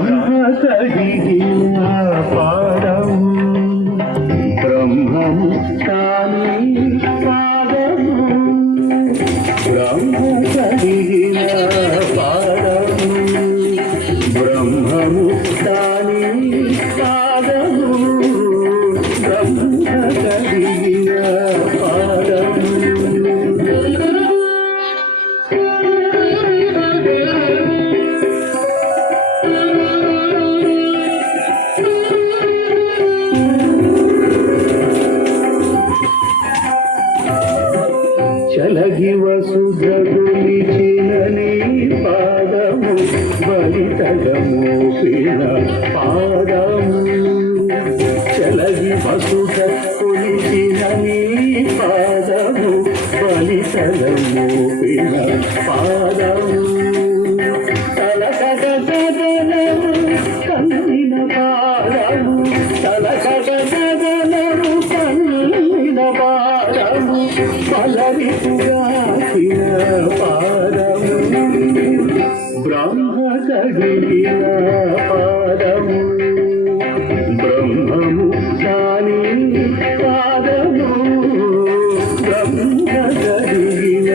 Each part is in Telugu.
బ్రహ్మ కడిగిన పాదం బ్రహ్మము తానే పాదము బ్రహ్మ కడిగిన పాదము బ్రహ్మము తానే పాదము బ్రహ్మ కడిగిన పాదము చలగి వసుధగులిచినని పాదము బలితగమోపిన పాదము చలగి వసుధ కొలిచినని పాదము బలితగమోపిన పాదము తలకగగనము కన్నిన పాదము తలకగగనము కన్నిన పాదము పలవిపుగాసిన పాదము బ్రహ్మ కడిగిన పాదము బ్రహ్మము తానే పాదము బ్రహ్మ కడిగిన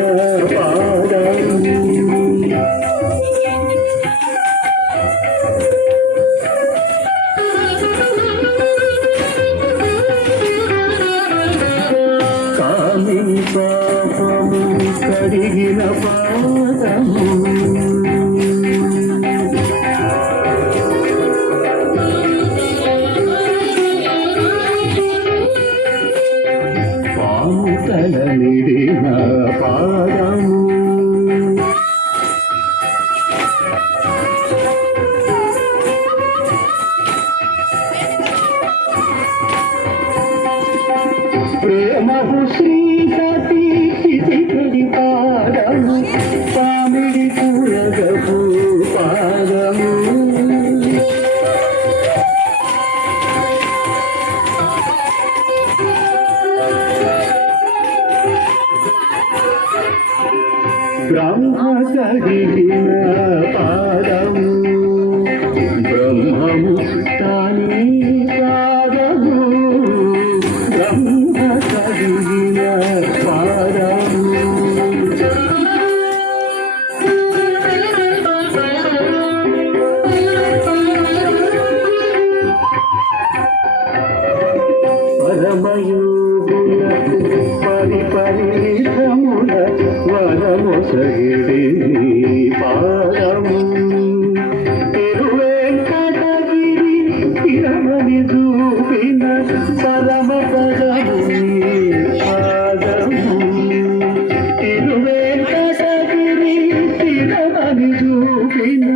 పాదము పాపము కడిగిన పాదము పాము తల నిడిన పాదము ప్రేమకు శ్రీ సతీ స్థితి పాదము పామిడి కూరగపు పాదము బ్రహ్మ కడిగిన పాదము బ్రహ్మము తానే పాదము బ్రహ్మ కడిగిన పాదము పరమయోగులకు పరిపరిధముల వరము సగిడి పాదము తిరువేంకటగిరి తిరమని చూపిన పరమ పదము పాదము తిరువేంకటగిరి తిరమని చూపిన